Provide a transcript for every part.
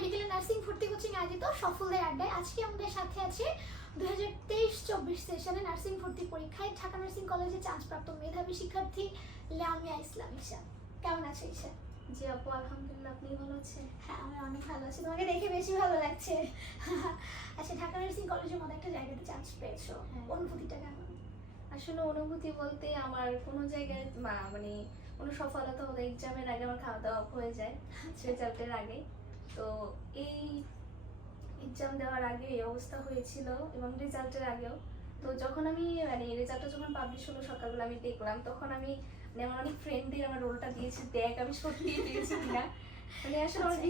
Medical nursing ভর্তি coaching আয়োজিত সফলদের আড্ডায় আজকে আমাদের সাথে আছে 2023-24 সেশনে নার্সিং ভর্তি পরীক্ষায় ঢাকা নার্সিং কলেজে চান্সপ্রাপ্ত মেধাবী শিক্ষার্থী লামিয়া ইসলাম ঈশা। কেমন আছো ঈশা? জি আপু, আলহামদুলিল্লাহ। আপনি ভালো আছেন? হ্যাঁ, আমি অনেক ভালো আছি, তোমাকে দেখে বেশি ভালো লাগছে। আচ্ছা, ঢাকা নার্সিং কলেজের মতো একটা জায়গাতে চান্স পেয়েছো, অনুভূতিটা কেমন? আসলে অনুভূতি বলতে আমার কোনো জায়গায় মানে কোনো সফলতা হলে এক্সামের আগে আমার খাওয়া দাওয়া হয়ে যায়, রেজাল্টের আগে। তো এই এক্সাম দেওয়ার আগে এই অবস্থা হয়েছিল এবং রেজাল্টের আগেও। তো যখন আমি মানে রেজাল্টটা যখন পাবলিশ হলো সকালবেলা আমি দেখলাম, তখন আমি মানে আমার অনেক ফ্রেন্ডদের আমার রোলটা দিয়েছি, দেখ আমি সত্যিই পেয়েছি কিনা। মানে আসলে আমার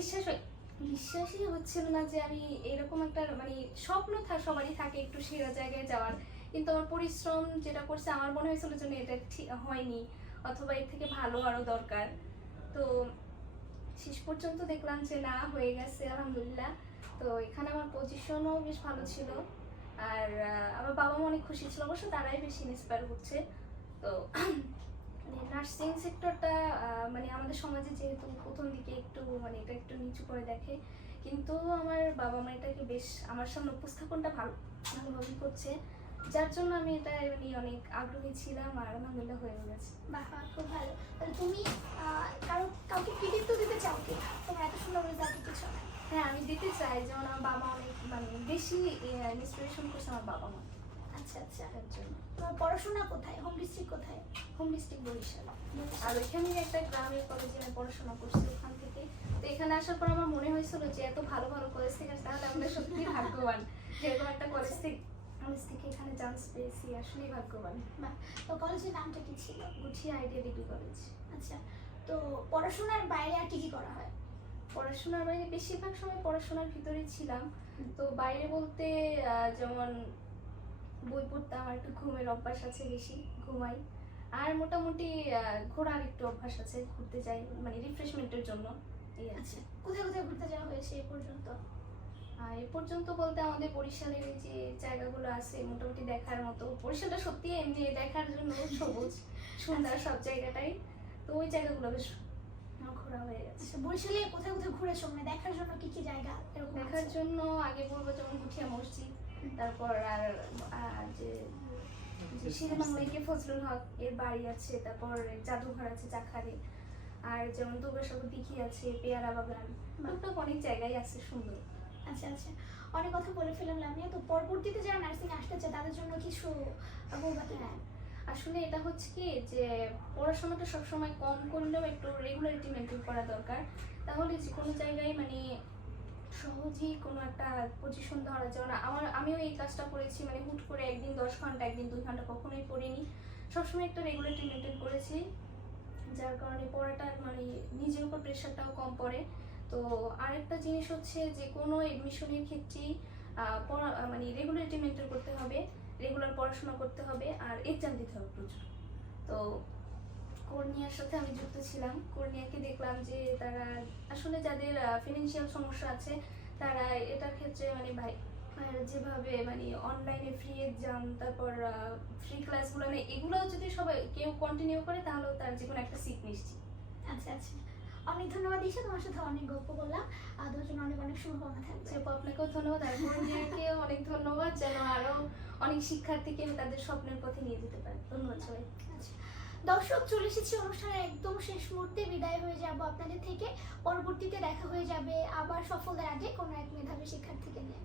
বিশ্বাসই হচ্ছিল না যে আমি এরকম একটা মানে স্বপ্ন সবারই থাকে একটু সেরা জায়গায় যাওয়ার, কিন্তু আমার পরিশ্রম যেটা করছে আমার মনে হয়েছিল যে এটা ঠিক হয়নি, অথবা এর থেকে ভালো আরো দরকার। তো শেষ পর্যন্ত দেখলাম যে না, হয়ে গেছে আলহামদুলিল্লাহ। তো এখানে আমার পজিশনও বেশ ভালো ছিল, আর আমার বাবা মা অনেক খুশি ছিল, অবশ্য তারাই বেশি ইন্সপায়ার হচ্ছে। তো মানে নার্সিং সেক্টরটা মানে আমাদের সমাজে যেহেতু প্রথম দিকে একটু মানে এটা একটু নিচু করে দেখে, কিন্তু আমার বাবা মা এটাকে বেশ আমার সামনে উপস্থাপনটা ভালোভাবে করছে, যার জন্য আমি এটা মানে অনেক আগ্রহী ছিলাম, আর আলহামদুলিল্লাহ হয়ে গেছে। বাহ, খুব ভালো। তাহলে তুমি কাউকে কৃতিত্ব দিতে চাও কি তোমার এত সুন্দর রেজাল্টের পিছনে? হ্যাঁ, আমি দিতে চাই, যেমন আমার বাবা অনেক মানে বেশি ইন্সপিরেশন করছে আমার বাবা মা। আচ্ছা আচ্ছা, তার জন্য। তোমার পড়াশোনা কোথায়, হোম ডিস্ট্রিক্ট কোথায়? Home district Barishal. আর ওইখানে একটা গ্রামের কলেজে আমি পড়াশোনা করছি ওখান থেকে। তো এখানে আসার পর আমার মনে হয়েছিল যে এত ভালো ভালো কলেজ থেকে আসে, তাহলে আমরা সত্যি ভাগ্যবান যেরকম একটা কলেজ থেকে এখানে চান্স পেয়েছি, আসলেই ভাগ্যবান। বাহ, তো কলেজের নামটা কি ছিল? গুছিয়া আইডিয়া ডিগ্রি কলেজ। আচ্ছা, তো পড়াশোনার বাইরে আর কি কি করা হয়? পড়াশোনার বাইরে বেশিরভাগ সময় পড়াশোনার ভিতরেই ছিলাম। তো বাইরে বলতে যেমন বই পড়তে, আমার একটু ঘুমের অভ্যাস আছে, বেশি ঘুমাই। আর মোটামুটি ঘোরার একটু অভ্যাস আছে, ঘুরতে যাই মানে রিফ্রেশমেন্টের জন্য। এই আছে। আচ্ছা, কোথায় কোথায় ঘুরতে যাওয়া হয়েছে এ পর্যন্ত? এ পর্যন্ত বলতে আমাদের বরিশালের এই যে জায়গাগুলো আছে মোটামুটি দেখার মতো, বরিশালটা সত্যি এমনি দেখার জন্য সবুজ সুন্দর সব জায়গাটাই। তো ওই জায়গাগুলো বেশ আমার ঘোরা হয়ে গেছে। আচ্ছা, বরিশালে কোথায় কোথায় ঘুরেছো, মানে দেখার জন্য কি কি জায়গা এরকম দেখার আছে? জন্য আগে বলবো যেমন গুঠিয়া মসজিদ, তারপর আর যে শিরোনামে ফজলুল হক এর বাড়ি আছে, তারপর জাদুঘর আছে চাখারে, আর যেমন দুর্গাসাগর দিঘি আছে, পেয়ারা বাগান, টুকটাক অনেক জায়গায় আছে সুন্দর। আচ্ছা আচ্ছা, অনেক কথা বলে ফেললাম লামিয়া। তো পরবর্তীতে যারা নার্সিং আসতে চায় তাদের জন্য কিছু বলবাতে? হ্যাঁ, আসলে এটা হচ্ছে কি যে পড়াশোনাটা সবসময় কম করলেও একটু রেগুলারিটি মেনটেন করা দরকার, তাহলে যে কোনো জায়গায় মানে সহজেই কোনো একটা পজিশন ধরা যায় না। আমিও এই কাজটা করেছি, মানে হুট করে একদিন 10 ঘন্টা একদিন 2 ঘন্টা কখনোই পড়িনি, সবসময় একটা রেগুলারিটি মেনটেন করেছি, যার কারণে পড়াটা মানে নিজের উপর প্রেশারটাও কম পড়ে। তো আরেকটা জিনিস হচ্ছে যে কোনো এডমিশনের ক্ষেত্রেই মানে রেগুলারিটি মেনটেন করতে হবে, রেগুলার পড়াশোনা করতে হবে, আর এক্সাম দিতে হবে প্রচুর। তো কর্নিয়ার সাথে আমি যুক্ত ছিলাম, কর্নিয়াকে দেখলাম যে তারা আসলে যাদের ফিনান্সিয়াল সমস্যা আছে তারা এটার ক্ষেত্রে মানে যেভাবে মানে অনলাইনে ফ্রি এক্সাম, তারপর ফ্রি ক্লাসগুলো মানে এগুলোও যদি সবাই কেউ কন্টিনিউ করে তাহলেও তার যে কোনো একটা সিট নিশ্চিত। আচ্ছা আচ্ছা, অনেক ধন্যবাদ ঈশা, তোমার সাথে অনেক গল্প বললাম, তোর জন্য অনেক অনেক শুভকামনা থাকবে। আপনাকেও ধন্যবাদ, আর কর্নিয়াকেও অনেক ধন্যবাদ, যেন আরো অনেক শিক্ষার্থীকে তাদের স্বপ্নের পথে নিয়ে যেতে পারে। ধন্যবাদ সবাই। আচ্ছা দর্শক, চলে এসেছি অনুষ্ঠানের একদম শেষ মুহূর্তে, বিদায় হয়ে যাব আপনাদের থেকে। পরবর্তীতে দেখা হয়ে যাবে আবার সফলদের আগে কোনো এক মেধাবী শিক্ষার্থীকে নিয়ে।